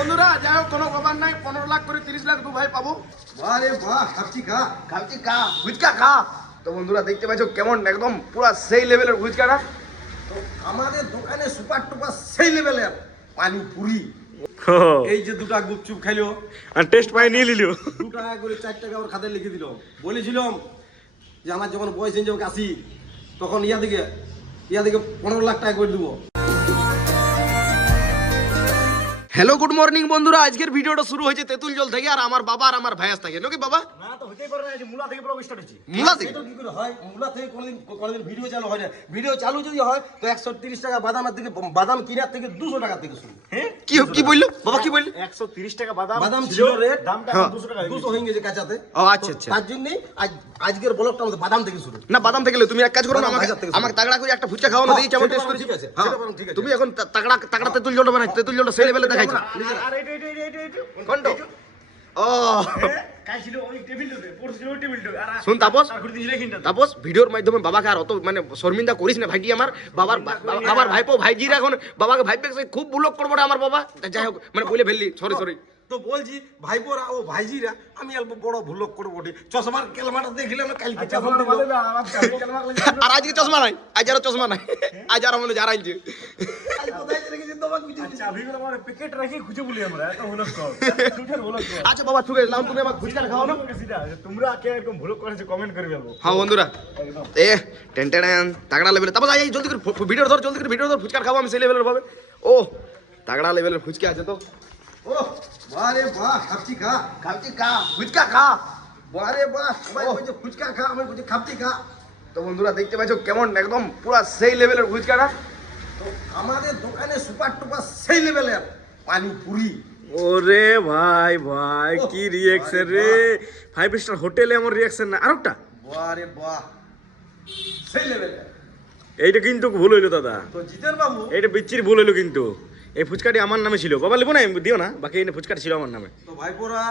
বন্ধুরা যাই হোক কোনো ব্যাপার নাই, 15 লাখ করে 30 লাখ দু ভাই পাবো। আরে বাহ, খাচ্ছি খা। খাচ্ছি খা, ফুচকা খা। তো বন্ধুরা দেখতে পাচ্ছ কেমন একদম পুরা সেই লেভেলের ফুচকাটা। তো আমাদের দোকানে সুপার টুপার সেই লেভেলের পানিপুরি। এই যে দুটা গুপচুপ খাইলো আর টেস্ট পাই নিয়ে নিল 2 টাকা করে 4 টাকা ওর খাতে লিখে দিল। বলেছিলাম যে আমার যখন বয়স হয়ে যাবে আসি তখন ইয়া দিকে 15 লাখ টাকা করে দেবো। হ্যালো গুড মর্নিং বন্ধুরা, আজকের ভিডিওটা শুরু হয়েছে তেঁতুল জল থেকে আর আমার বাবা আর আমার ভাইয়াস থেকে। নাকি বাবা? না তো হতেই পারে না, যে মুলা থেকে ব্লগ স্টার্ট হচ্ছে। মুলা থেকে? এটা কি করে হয়? মুলা থেকে কোনোদিন ভিডিও চালু হয় না। ভিডিও চালু যদি হয় তো 130 টাকা বাদামের থেকে, বাদাম কিনার থেকে 200 টাকা থেকে শুরু। হ্যাঁ কি বললো বাবা, কি বললো? 130 টাকা বাদাম ছিল রেট, দামটা হ্যাঁ। 200 টাকা 200 হয়ে গেছে কাঁচাতে। ও আচ্ছা আচ্ছা। তার জন্যই আজকের ব্লগটা আমাদের বাদাম থেকে শুরু। না বাদাম থেকে তুমি এক কাজ করো না, বাদাম আমাকে ভাজার থেকে আমাকে তাগড়া করে একটা ফুচকা খাওয়ানো দিই, কেমন সেটা টেস্ট বরং করেছি। ঠিক আছে, হ্যাঁ। সেটা বরং ঠিক আছে। তুমি এখন তাগড়া তেঁতুল জলটা বানাই, তেঁতুল জলটা সেই লেভেলে দেখাইছো। আর এটা কোনটা? ও কাই ছিল ওই টেবিলটাতে পড়ছিল ওই টেবিলটা আর শুন তাপস, তারপর দিলে কিনটা তাপস ভিডিওর মাধ্যমে বাবাকে আর অত মানে শর্মিন্দা করিস না ভাইটি আমার। বাবার ভাইপো ভাইজিরা এখন বাবাকে ভাইপে খুব বুলক করবো আমার বাবা। যাই হোক মানে বলে ফেললি, সরি। তো বলছি ভাইপোরা ও ভাইজিরা, আমি অল্প বড় ভুলক করে বটে। চশমার কেলমাটা দেখলে না কালকে চাপা দিল। আর আজকে চশমা নাই, আজ আর চশমা নাই, আজ আর মনে যারা আনছে। আজ কোথায় রেখেছি তোমাকে কিছু আচ্ছা আভিগুলো আমার প্যাকেট রাখি খুঁজে বলি আমরা এত হলো কম দুটার হলো কম আচ্ছা বাবা ঠিক আছে, তুমি আমাকে ফুচকা খাও না। সিধা তোমরা কে এরকম ভুল করেছে কমেন্ট করে ফেলবো হ্যাঁ বন্ধুরা, এ টেন তাগড়া লেভেলের। তারপর আই জলদি করে ভিডিও ধর ফুচকা খাবো আমি সেই লেভেলের ভাবে। ও তাগড়া লেভেলের ফুচকা আছে তো। ও বারে বাহ, খাচ্ছি খা। ফুচকা খা। বারে বাহ, সবাই বলছে ফুচকা খা, আমি বলছি খাচ্ছি খা। তো বন্ধুরা দেখতে পাচ্ছ কেমন একদম পুরা সেই লেভেলের ফুচকাটা। তো আমাদের দোকানে সুপার টুপার সেই লেভেলের পানিপুরি। ওরে ভাই কি রিঅ্যাকশন রে 5 স্টার হোটেলে আমার রিঅ্যাকশন না আরেকটা বারে বাহ, সেই লেভেলের। এইটা কিন্তু ভুল হইলো দাদা, তো জিতেন বাবু, এইটা বিচ্ছির ভুল হইলো কিন্তু। এই ফুচকাটি আমার নামে ছিল, বাবা লিবো না দিও না, বাকি এই ফুচকাটি ছিল আমার নামে। তো ভাইপোরা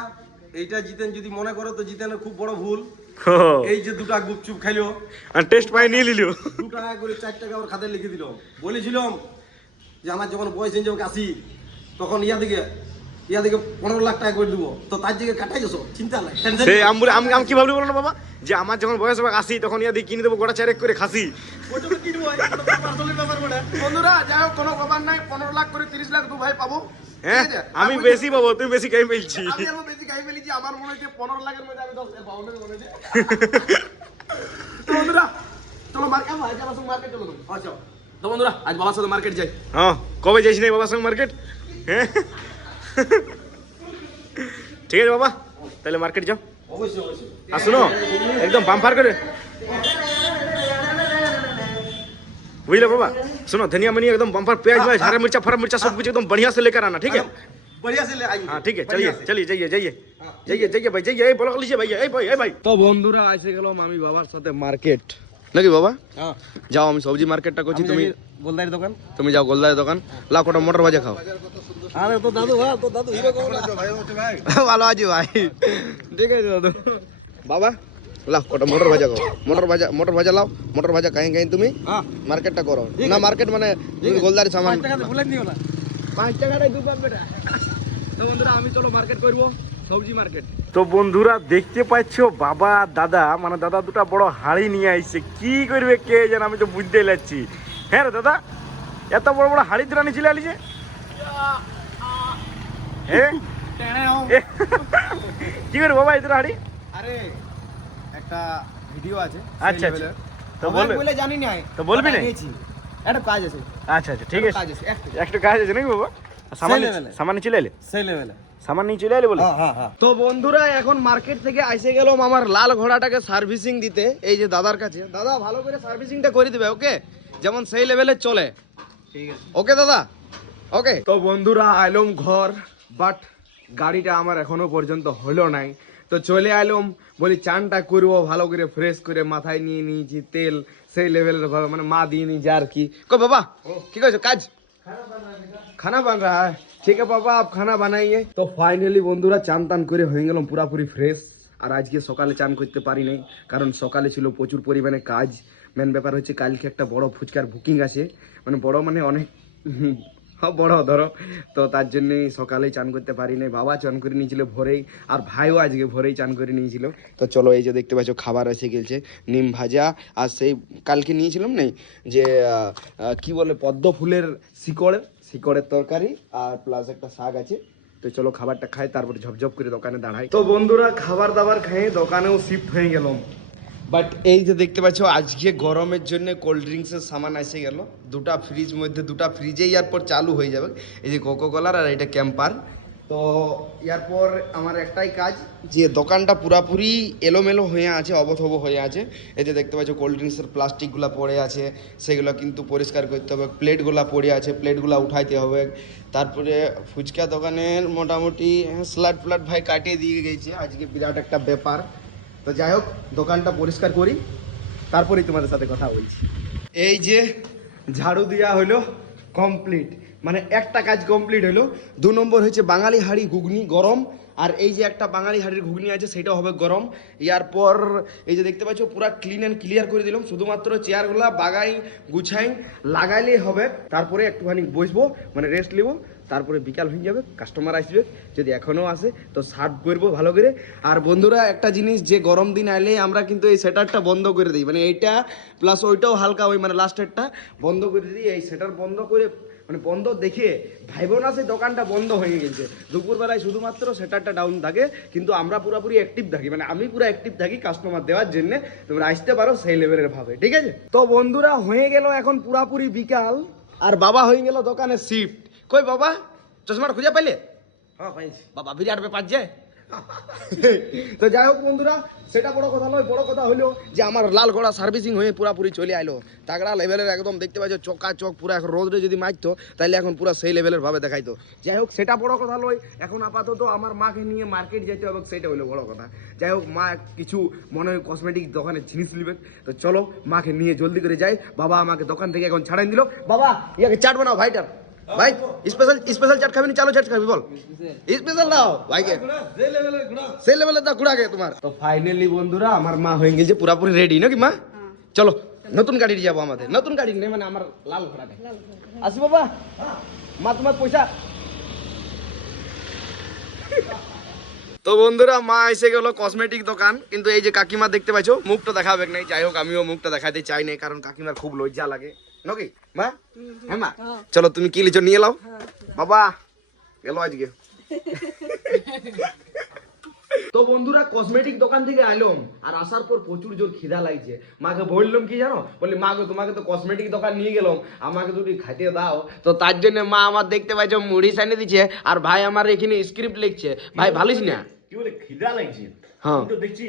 এইটা জিতেন যদি মনে করো তো জিতেনের খুব বড় ভুল। ও, এই যে দুটা গুপচুপ খাইলো আর টেস্ট পাই নিয়ে নিল 2 টাকা করে 4 টাকা ওর খাতে লিখে দিল। বলেছিলাম যে আমার যখন বয়স হয়ে যাবে আসি তখন ইয়া দিকে 15 লাখ টাকা করে দেবো। তো তার দিকে কাটাই গেছো, চিন্তা নাই, টেনশন সে আমি কি ভাবলি বলো না বাবা, যে আমার যখন বয়স হবে 80 তখন ইয়াদি কিনে দেবো গোটা চারেক করে খাসি। বন্ধুরা যাই হোক কোনো ব্যাপার নাই, 15 লাখ করে 30 লাখ দু ভাই পাবো। হ্যাঁ ঠিক আছে? আমি বেশি পাবো, তুই বেশি খাই ফেলছি। আমি আরো বেশি খাই ফেলেছি, আমার মনে হচ্ছে 15 লাখের মধ্যে আমি 10 পাবো না মনে হচ্ছে। তো বন্ধুরা চলো মার্কেট চলো। আচ্ছা তো বন্ধুরা আজ বাবার সাথে মার্কেট যাই। হ্যাঁ কবে যাইছি নাই বাবার সঙ্গে মার্কেট? হ্যাঁ ঠিক আছে বাবা, তাহলে মার্কেট যাও। অবশ্যই অবশ্যই। আর শুনো একদম বাম্পার করে বুঝলে बाबा, सुनो धनिया मनिया एकदम बम्पर प्याज व्याज हरा मिर्चा फरा मिर्चा सब कुछ एकदम बढ़िया से लेकर आना, ठीक है? बढ़िया से ले आएंगे। हाँ ठीक है, चलिए चलिए जाइए भाई जाइए, ब्लॉग लीजिए भैया, भाई। তো বন্ধুরা এসে গেলাম আমি বাবার সাথে মার্কেট। নাকি বাবা? হ্যাঁ, যাও আমি সবজি মার্কেটটা করছি, গোলদারি দোকান। তুমি যাও গোলদারের দোকান, লাও কটা মটর ভাজা খাও। আরে তো দাদু হিরো কোন ভাই? ভালো আছি ভাই, ঠিক আছে দাদু। বাবা লাও কটা মটর ভাজা খাও, মটর ভাজা লাও, মটর ভাজা কাहीं কাहीं তুমি হ্যাঁ, মার্কেটটা করো না। মার্কেট মানে গোলদারি সামান 5 টাকা ভুলে নিও না। 5 টাকাটাই দু পাক বেটা। তো বন্ধুরা আমি চলো মার্কেট করবো, সবজি মার্কেট। তো বন্ধুরা দেখতে পাচ্ছ বাবা দাদা মানে দাদা দুটা বড় হাড়ি নিয়ে আইছে, কি করবে কে জানে, আমি তো বুঝতে লাগছি। হ্যাঁ রে দাদা, এত বড় বড় হাড়ি দুটা নিয়ে চলে আলিছে। হ্যাঁ কি করবে বাবা এই দুটো হাড়ি? আরে একটা ভিডিও আছে, আচ্ছা আচ্ছা, তো বলবে বলে জানি না, তো বলবি না? একটা কাজ আছে, আচ্ছা আচ্ছা ঠিক আছে, কাজ আছে একটা একটা কাজ আছে নাকি বাবা? সামান নিয়ে চলে এলে, সেই লেভেলে। সামান নিয়ে চলে এলে বলে। হ্যাঁ। তো বন্ধুরা এখন মার্কেট থেকে এসে গেলাম আমার লাল ঘোড়াটাকে সার্ভিসিং দিতে এই যে দাদার কাছে। দাদা ভালো করে সার্ভিসিংটা করে দিবে, ওকে? যেমন সেই লেভেলে চলে, ঠিক আছে। ওকে দাদা, ওকে। তো বন্ধুরা আইলাম ঘর, বাট গাড়িটা আমার এখনো পর্যন্ত হলো নাই। তো চলে আইলাম, বলি চানটা করবো ভালো করে ফ্রেশ করে, মাথায় নিয়ে নিয়েছি তেল সেই লেভেলের ভাবে, মানে মা দিয়ে নিয়েছে আর কি। কো বাবা কি করছো কাজ? খানা বান রা হ্যায়, ঠিক আছে বাবা আপ খানা বানাইয়ে। তো ফাইনালি বন্ধুরা চান টান করে হয়ে গেলাম পুরাপুরি ফ্রেশ। আর আজকে সকালে চান করতে পারি নাই, কারণ সকালে ছিল প্রচুর পরিমাণে কাজ। মেন ব্যাপার হচ্ছে কালকে একটা বড় ফুচকার বুকিং আছে, মানে বড় মানে অনেক বড় ধরো, তো তার জন্যই সকালেই চান করতে পারি নাই। বাবা চান করে নিয়েছিল ভোরেই, আর ভাইও আজকে ভোরেই চান করে নিয়েছিল। তো চলো, এই যে দেখতে পাচ্ছ খাবার এসে গেছে, নিম ভাজা, আর সেই কালকে নিয়েছিলাম নেই যে কি বলে পদ্ম ফুলের শিকড়ের তরকারি, আর প্লাস একটা শাক আছে। তো চলো খাবারটা খাই, তারপরে ঝপঝপ করে দোকানে দাঁড়াই। তো বন্ধুরা, খাবার দাবার খেয়ে দোকানেও শিফট হয়ে গেলাম। বাট এই যে দেখতে পাচ্ছ আজকে গরমের জন্য কোল্ড ড্রিঙ্কসের সামান এসে গেল, দুটা ফ্রিজ মধ্যে, দুটা ফ্রিজেই এরপর চালু হয়ে যাবে। এই যে কোকোকোলার আর এটা ক্যাম্পার। তো এরপর আমার একটাই কাজ, যে দোকানটা পুরাপুরি এলোমেলো হয়ে আছে, অবথব হয়ে আছে। এই যে দেখতে পাচ্ছ কোল্ড ড্রিঙ্কসের প্লাস্টিকগুলো পড়ে আছে, সেগুলো কিন্তু পরিষ্কার করতে হবে। প্লেটগুলো পড়ে আছে, প্লেটগুলো উঠাইতে হবে। তারপরে ফুচকা দোকানের মোটামুটি স্লাট ফ্লাট ভাই কাটিয়ে দিয়ে গেছে, আজকে বিরাট একটা ব্যাপার। তো যাই হোক, দোকানটা পরিষ্কার করি, তারপরেই তোমাদের সাথে কথা বলছি। এই যে ঝাড়ু দেওয়া হলো কমপ্লিট, মানে একটা কাজ কমপ্লিট হলো। 2 নম্বর হচ্ছে বাঙালি হাঁড়ি ঘুগনি গরম, আর এই যে একটা বাঙালি হাঁড়ির ঘুগনি আছে সেটাও হবে গরম। এরপর এই যে দেখতে পাচ্ছ পুরো ক্লিন অ্যান্ড ক্লিয়ার করে দিলাম, শুধুমাত্র চেয়ারগুলা বাগাই গুছাই লাগাইলেই হবে। তারপরে একটুখানি বসবো, মানে রেস্ট নেবো, তারপরে বিকাল হয়ে যাবে, কাস্টমার আসবে, যদি এখনও আসে তো সার্ভ করবো ভালো করে। আর বন্ধুরা, একটা জিনিস, যে গরম দিন আইলে আমরা কিন্তু এই সেটারটা বন্ধ করে দিই, মানে এইটা প্লাস ওইটাও হালকা ওই মানে লাস্টেরটা বন্ধ করে দিই। এই সেটার বন্ধ করে মানে বন্ধ দেখে ভাইবো না সেই দোকানটা বন্ধ হয়ে গেছে। দুপুরবেলায় শুধুমাত্র সেটারটা ডাউন থাকে, কিন্তু আমরা পুরোপুরি অ্যাক্টিভ থাকি, মানে আমি পুরো অ্যাক্টিভ থাকি কাস্টমার দেওয়ার জন্য। তোমরা আসতে পারো সেই লেভেলের ভাবে, ঠিক আছে? তো বন্ধুরা, হয়ে গেল এখন পুরাপুরি বিকাল, আর বাবা হয়ে গেল দোকানে শিফট। কই বাবা, চশমাটা খুঁজে পাইলে? হ্যাঁ পাইছি। বাবা বিরাট ব্যাপার যে। তো যাই হোক বন্ধুরা, সেটা বড় কথা নয়, বড় কথা হলো যে আমার লাল ঘোড়া সার্ভিসিং হয়ে পুরাপুরি চলে আইলো, তাগড়া লেভেলের একদম। দেখতে পাচ্ছ চোখা চোখ পুরো, এখন রোদরে যদি মারতো তাহলে এখন পুরো সেই লেভেলের ভাবে দেখাইতো। যাই হোক, সেটা বড় কথা নয়, এখন আপাতত আমার মাকে নিয়ে মার্কেট যেতে হবে, সেটা হলো বড় কথা। যাই হোক, মা কিছু মনে হয় কসমেটিক দোকানে জিনিস নেবেন, তো চলো মাকে নিয়ে জলদি করে যাই। বাবা আমাকে দোকান থেকে এখন ছাড়াই দিল। বাবা, ইয়াকে চাট বানাও ভাইটার। ভাই স্পেশাল চাট খাবি না চালু চাট খাবি? বল স্পেশাল দাও ভাইকে, সেই লেভেলের দাও ঘুরাকে তোমার। তো ফাইনালি বন্ধুরা, আমার মা হয়ে গেছে পুরাপুরি রেডি, নাকি মা? চলো নতুন গাড়ি যাবো, আমাদের নতুন গাড়ি নেই, মানে আমার লাল ঘোড়াকে। আসি বাবা, মা তোমার পয়সা। তো বন্ধুরা, মা এসে গেল কসমেটিক দোকান, কিন্তু এই যে কাকিমা দেখতে পাচ্ছ মুখটা দেখাবে নাই। যাই হোক, আমিও মুখটা দেখাতে চাই না, কারণ কাকিমার খুব লজ্জা লাগে, নাকি মা? হ্যাঁ মা, চলো তুমি কি লিচো নিয়ে লাও। বাবা গেল আজকে। তো বন্ধুরা, কসমেটিক দোকান থেকে আইলাম, আর আসার পর প্রচুর জোর খিদা লাগছে। মাকে বললাম কি জানো, বললি মা গো, তোমাকে তো কসমেটিক দোকান নিয়ে গেলাম, আমাকে যদি খাইতে দাও। তো তার জন্য মা আমার দেখতে পাচ্ছ মুড়ি সানি দিচ্ছে, আর ভাই আমার এখানে স্ক্রিপ্ট লিখছে। ভাই ভালিস না? কি বলে খিদা লাগছে? হ্যাঁ, তো দেখছি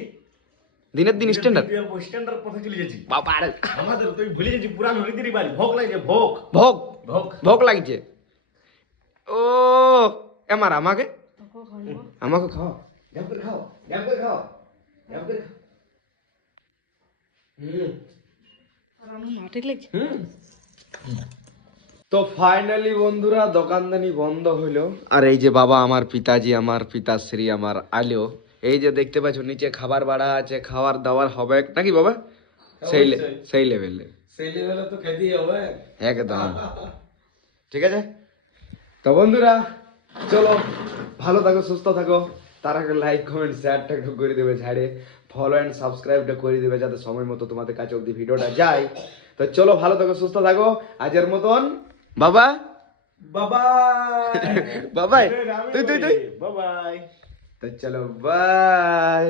দিনের দিন স্ট্যান্ডার্ড। স্ট্যান্ডার্ড পথে চলে যাচ্ছি। বাবা রে, আমাদের তুই ভুলে যাচ্ছি পুরান হরিদিরি বাড়ি, ভোগ লাগছে, ভোগ ভোগ ভোগ। ভোগ লাগছে। ও এমার আমাকে আমাকে খাও, গ্যাপ করে খাও, গ্যাপ করে খাও, গ্যাপ করে খাও। তো ফাইনালি বন্ধুরা, দোকানদানি বন্ধ হইলো, আর এই যে বাবা আমার পিতাজি, আমার পিতাশ্রী আমার আলো, এই যে দেখতে পাচ্ছ নিচে খাবার বাড়া আছে, খাবার দাবার হবে নাকি বাবা? সেই লেভেলে, সেই লেভেলে তো খেতেই হবে একদম। ঠিক আছে, তো বন্ধুরা চলো, ভালো থাকো, সুস্থ থাকো। তার আগে লাইক কমেন্ট শেয়ারটা একটু করে দেবে, ঝাড়ে ফলো অ্যান্ড সাবস্ক্রাইবটা করে দেবে, যাতে সময় মতো তোমাদের কাছে অব্দি ভিডিওটা যায়। তো চলো, ভালো থাকো, সুস্থ থাকো, আজের মতন বাবা। বাবা। বাবাই তুই তুই তুই বাই বাই। তো চলো বাই।